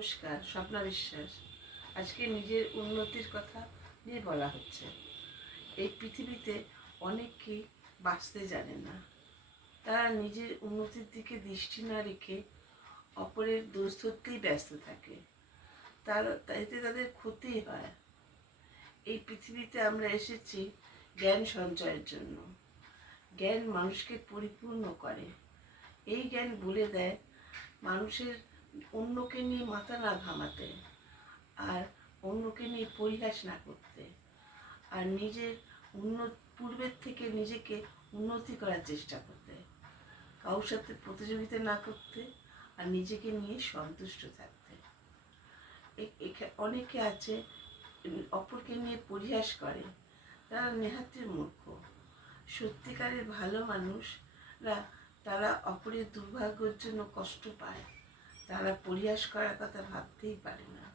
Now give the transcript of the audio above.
নমস্কার, স্বপ্না বিশ্বাস। আজকে নিজের উন্নতির কথা নিয়ে বলা হচ্ছে। এই পৃথিবীতে অনেকেই বাঁচতে জানে না। তারা নিজের উন্নতির দিকে দৃষ্টি না রেখে অপরের দোষ ধরতেই ব্যস্ত থাকে। এতে তাদের ক্ষতি হয়। এই পৃথিবীতে আমরা এসেছি জ্ঞান সঞ্চয়ের জন্য। জ্ঞান মানুষকে পরিপূর্ণ করে। এই জ্ঞান বলে দেয় মানুষের অন্যকে নিয়ে মাথা না ঘামাতে, আর অন্যকে নিয়ে পরিহাস না করতে, আর নিজের পূর্বের থেকে নিজেকে উন্নতি করার চেষ্টা করতে, কারোর সাথে প্রতিযোগিতা না করতে, আর নিজেকে নিয়ে সন্তুষ্ট থাকতে। অনেকে আছে অপরকে নিয়ে পরিহাস করে, তারা নেহাতি মূর্খ। সত্যিকারের ভালো মানুষরা তারা অপরের দুর্ভাগ্যের জন্য কষ্ট পায়, তারা পরিহাস করার কথা ভাবতেই পারে না।